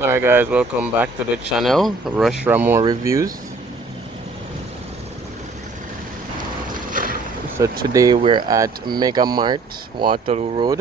Alright guys, welcome back to the channel, Rush Ramo Reviews. So today we're at Mega Mart, Waterloo Road.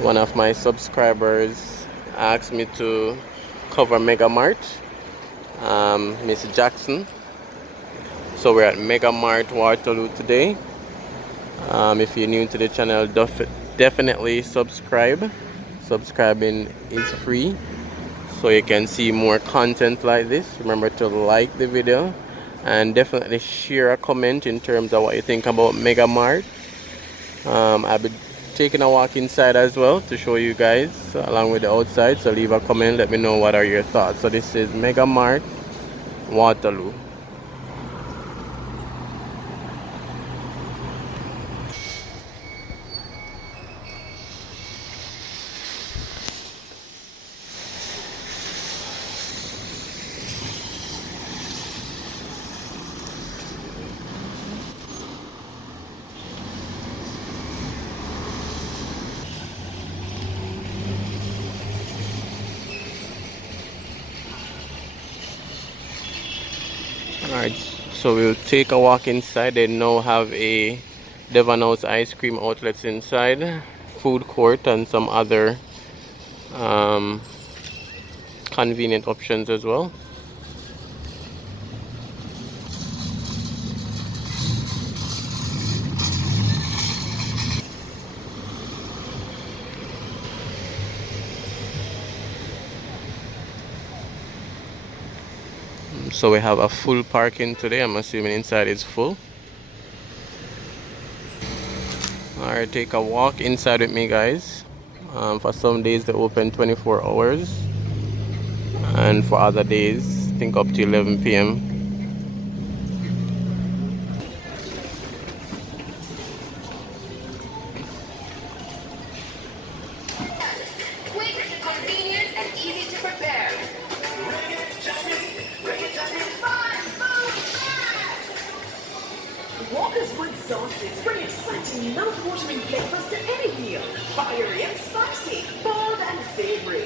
One of my subscribers asked me to cover Mega Mart, Miss Jackson. So we're at Mega Mart, Waterloo today. If you're new to the channel, definitely subscribe. Subscribing is free, so you can see more content like this. Remember to like the video and definitely share a comment in terms of what you think about Mega Mart. I'll be taking a walk inside as well to show you guys along with the outside, so leave a comment, let me know what are your thoughts. So this is Mega Mart Waterloo. Alright, so we'll take a walk inside. They now have a Devon House ice cream outlets inside, food court, and some other um, convenient options as well. So we have a full parking today. I'm assuming inside is full. Alright, take a walk inside with me guys. For some days they open 24 hours, and for other days I think up to 11 p.m. Quick, convenient, and easy to prepare. Fun, food, fast! Walker's Wood sauces bring exciting, mouth-watering flavors to any meal. Fiery and spicy, bold and savory.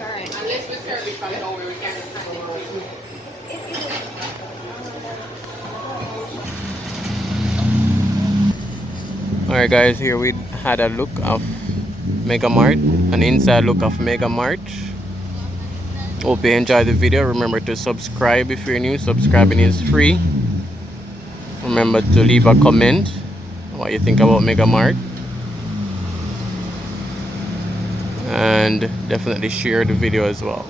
Alright. Unless we serve it from nowhere, we can just hand it. Alright guys, here we had a look of Mega Mart, an inside look of Mega Mart. Hope you enjoyed the video. Remember to subscribe if you're new. Subscribing is free. Remember to leave a comment what you think about Mega Mart. And definitely share the video as well.